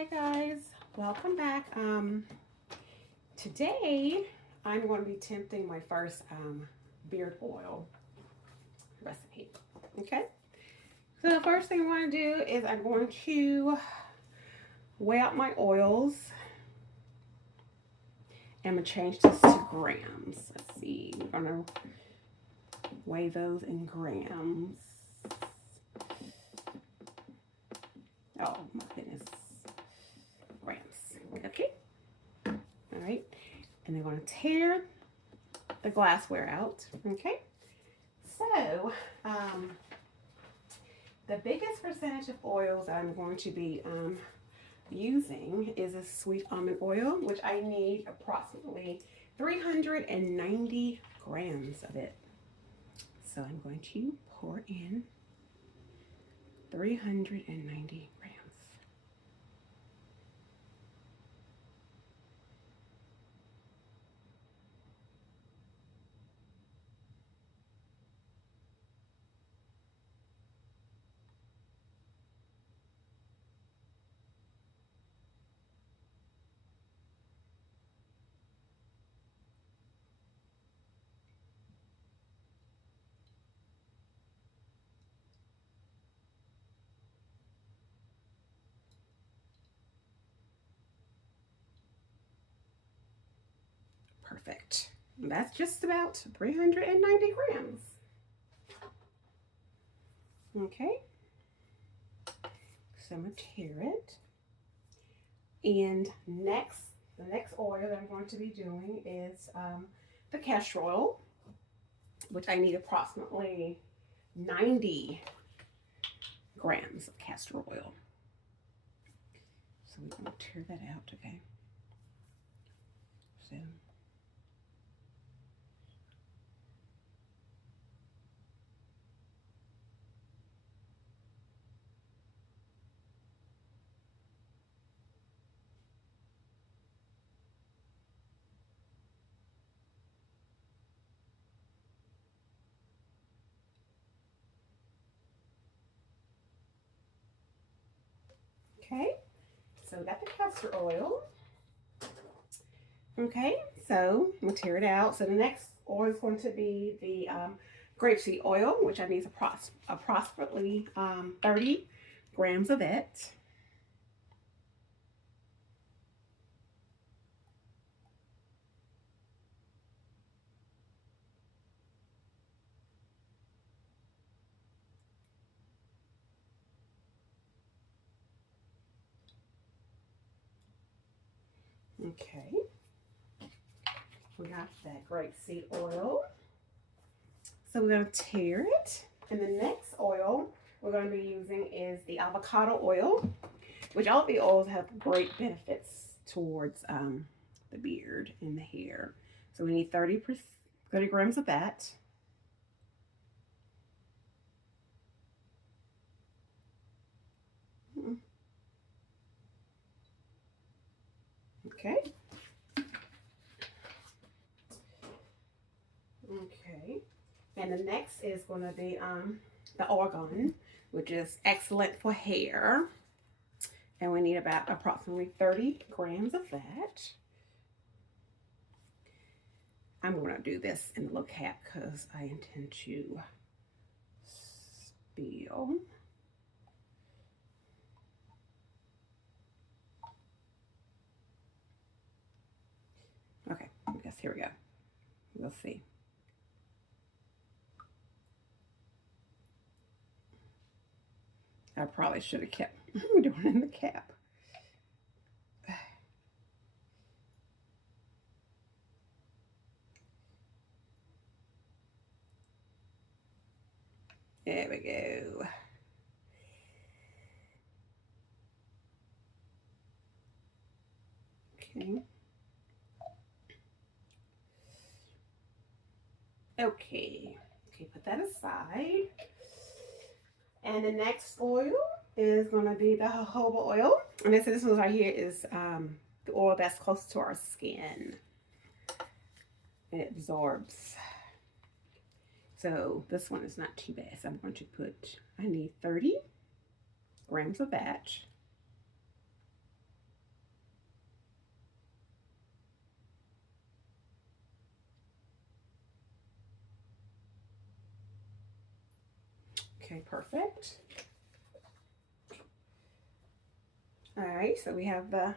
Hi guys, welcome back. Today I'm going to be tempting my first beard oil recipe. Okay, so the first thing I want to do is I'm going to weigh out my oils. I'm going to change this to grams. Let's see, we're going to weigh those in grams. Oh my goodness, grams. Okay, all right, and they're going to tear the glassware out. Okay, so the biggest percentage of oils that I'm going to be using is a sweet almond oil, which I need approximately 390 grams of it. So I'm going to pour in 390 grams. Perfect. That's just about 390 grams. Okay, so I'm going to tear it. And the next oil that I'm going to be doing is the castor oil, which I need approximately 90 grams of castor oil. So we're going to tear that out, okay? So okay, so we got the castor oil. Okay, so we'll tear it out. So the next oil is going to be the grapeseed oil, which I need approximately 30 grams of it. Okay, we got that grapeseed oil. So we're going to tear it. And the next oil we're going to be using is the avocado oil, which all of the oils have great benefits towards the beard and the hair. So we need 30 grams of that. Okay. Okay. And the next is going to be the argan, which is excellent for hair. And we need about approximately 30 grams of that. I'm going to do this in the little cap because I intend to spill. Okay, I guess here we go. We'll see. I probably should have kept doing it in the cap. There we go. Okay. Okay. Okay, put that aside. And the next oil is going to be the jojoba oil. And this one right here is the oil that's close to our skin. And it absorbs. So this one is not too bad. So I'm going to put, I need 30 grams of that. Okay, perfect. All right, so we have the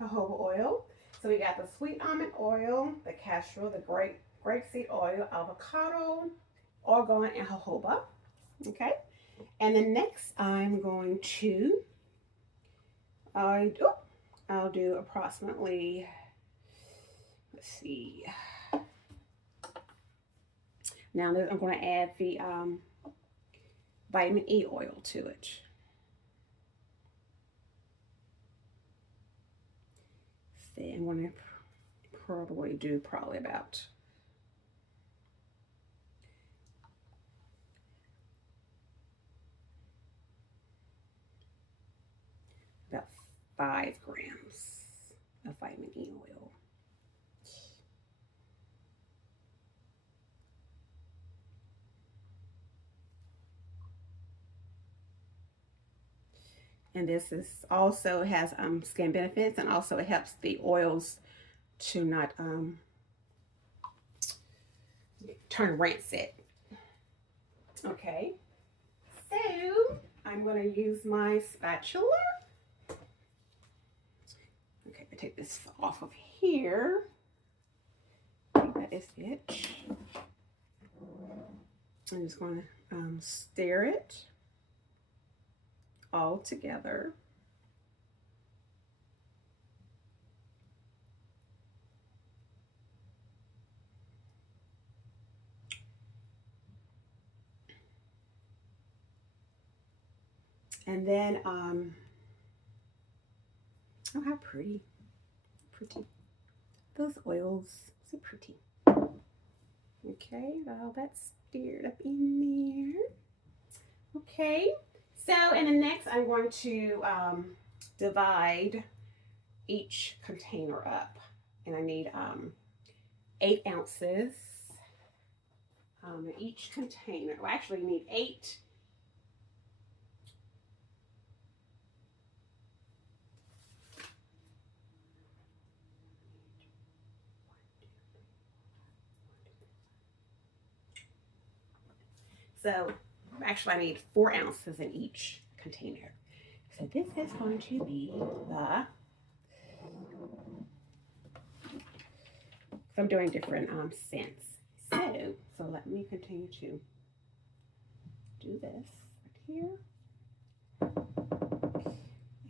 jojoba oil. So we got the sweet almond oil, the castor oil, the grapeseed oil, avocado, argan, and jojoba. Okay, and then next I'm going to, I'll do approximately, let's see. Now I'm going to add the vitamin E oil to it. See, I'm going to probably do about 5 grams of vitamin E oil. And this is also has skin benefits, and also it helps the oils to not turn rancid. Okay, so I'm going to use my spatula. Okay, I take this off of here. That is it. I'm just going to stir it all together. And then, oh, how pretty. Those oils, so pretty. Okay, all that's stirred up in there. Okay, so and then next I'm going to divide each container up. And I need 8 ounces in each container. Well, actually you need 8. So actually I need 4 ounces in each container. So this is going to be the, so I'm doing different scents. So let me continue to do this right here.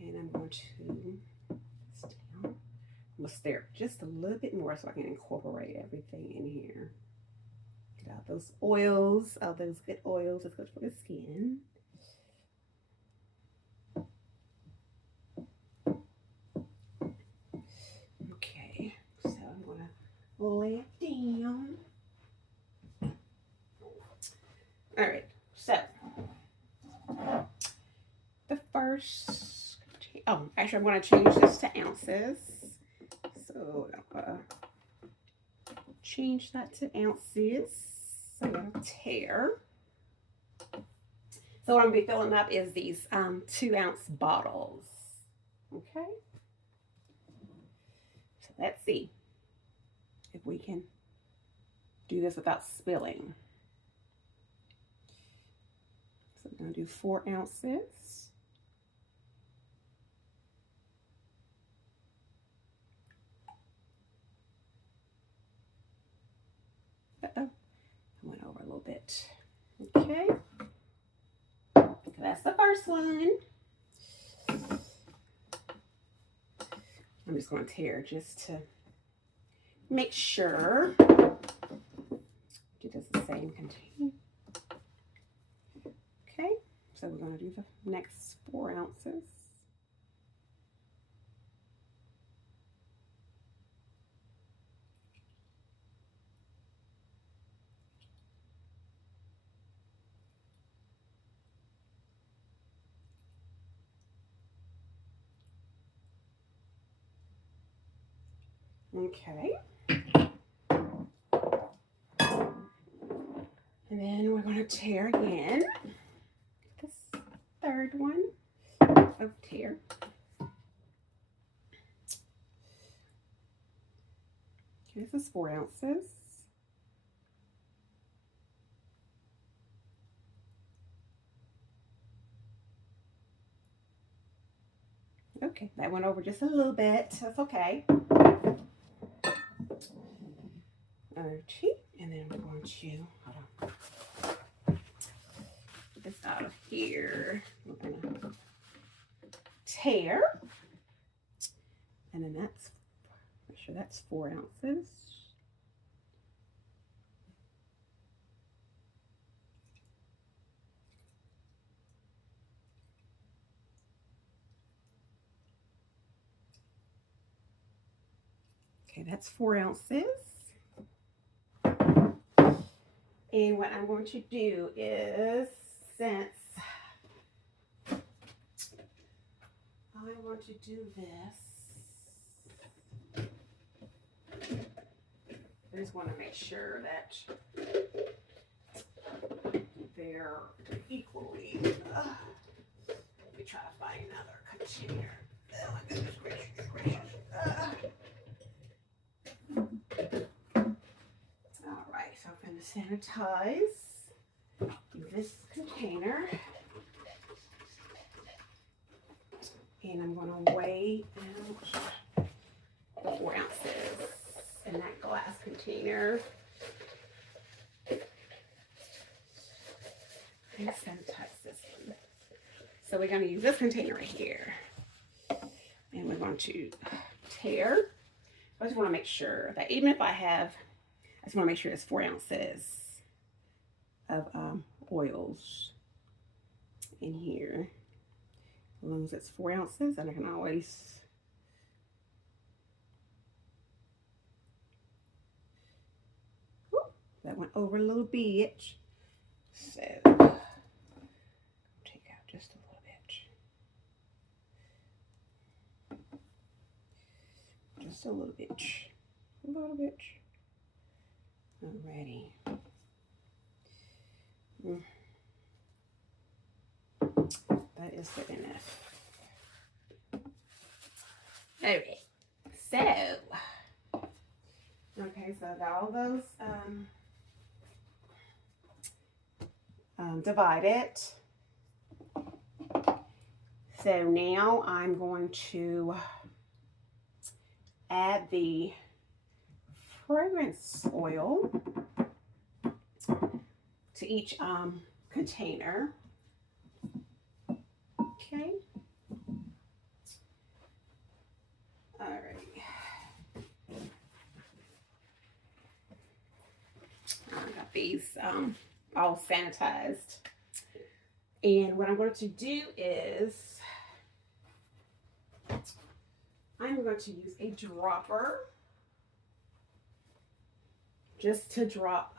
And I'm going to put this down. I'm going to stir just a little bit more so I can incorporate everything in here. Get out those oils, all those good oils. It's good for the skin. Okay, so I'm going to lay it down. All right, so the first, oh, actually I'm going to change this to ounces. So I'm going to change that to ounces. So I'm going to tare. So what I'm going to be filling up is these 2-ounce bottles. Okay. So let's see if we can do this without spilling. So we're going to do 4 ounces. Uh-oh, I went over a little bit. Okay. So that's the first one. I'm just going to tare just to make sure it does the same container. Okay, so we're going to do the next 4 ounces. Okay. And then we're going to tare again. This third one of tare. Okay, this is 4 ounces. Okay, that went over just a little bit. That's okay. Okay, and then we're going to, hold on, get this out of here. We're gonna tear, and then that's, make sure that's 4 ounces. Okay, that's 4 ounces. And what I'm going to do is, since I want to do this, I just want to make sure that they're equally. Let me try to find another container. Oh my goodness gracious, gracious. All right, so I'm going to sanitize this container. And I'm going to weigh out the 4 ounces in that glass container. And sanitize this one. So we're going to use this container right here. And we're going to tear. I just want to make sure that even if I have, I just want to make sure it's 4 ounces of oils in here. As long as it's 4 ounces, and I can always that went over a little bit. So take out just a little bit. Just a little bit. A little bit. Alrighty. That is good enough. Okay. So, okay, so I got all those divided. So now I'm going to add the fragrance oil to each container. Okay. All right. I got these all sanitized. And what I'm going to do is I'm going to use a dropper just to drop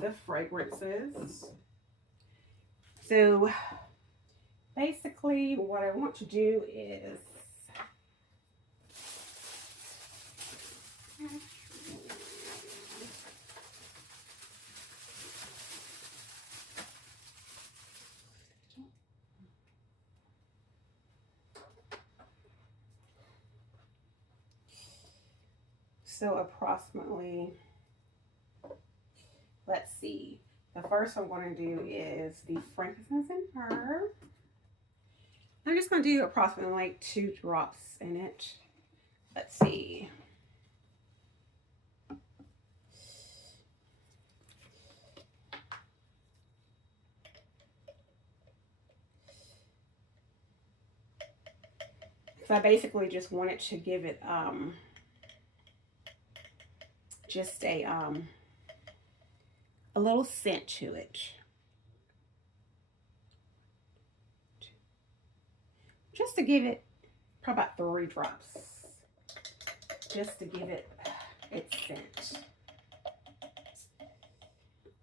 the fragrances. So basically what I want to do is approximately, let's see, the first I'm going to do is the frankincense and myrrh. I'm just going to do approximately like 2 drops in it. Let's see. So I basically just wanted to give it just a little scent to it. Just to give it probably about 3 drops. Just to give it its scent.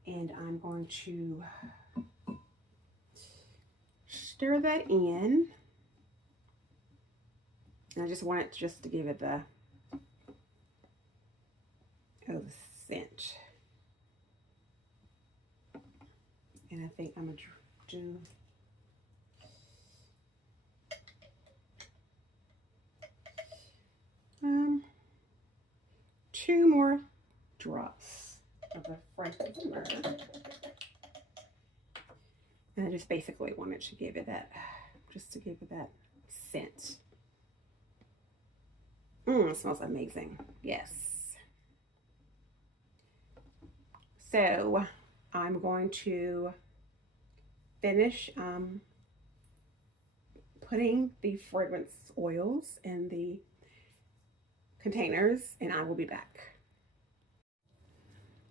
And I'm going to stir that in. And I just want it just to give it the scent. And I think I'm going to do 2 more drops of the Franklin's. And I just basically wanted to give it that, just to give it that scent. It smells amazing. Yes. So I'm going to finish putting the fragrance oils in the containers, and I will be back.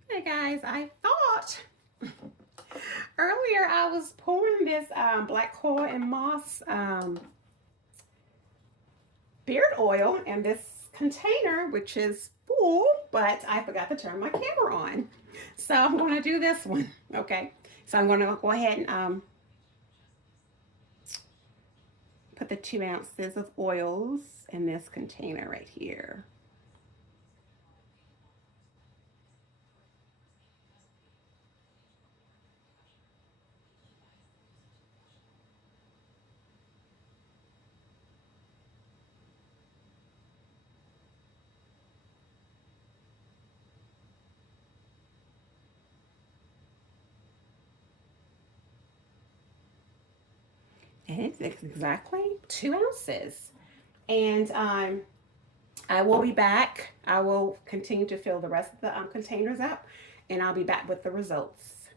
Hey guys, I thought earlier I was pouring this black coral and moss beard oil in this container, which is full, but I forgot to turn my camera on. So I'm going to do this one. Okay. So I'm going to go ahead and put the 2 ounces of oils in this container right here. And it's exactly 2 ounces. And I will be back. I will continue to fill the rest of the containers up, and I'll be back with the results.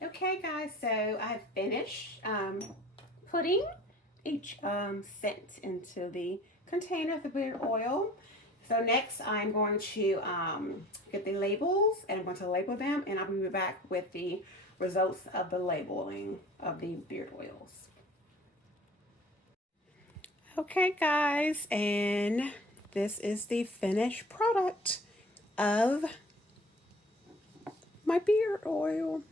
Okay guys, so I finished putting each scent into the container of the beard oil. So next I'm going to get the labels, and I'm going to label them, and I'll be back with the results of the labeling of the beard oils. Okay guys, and this is the finished product of my beard oil.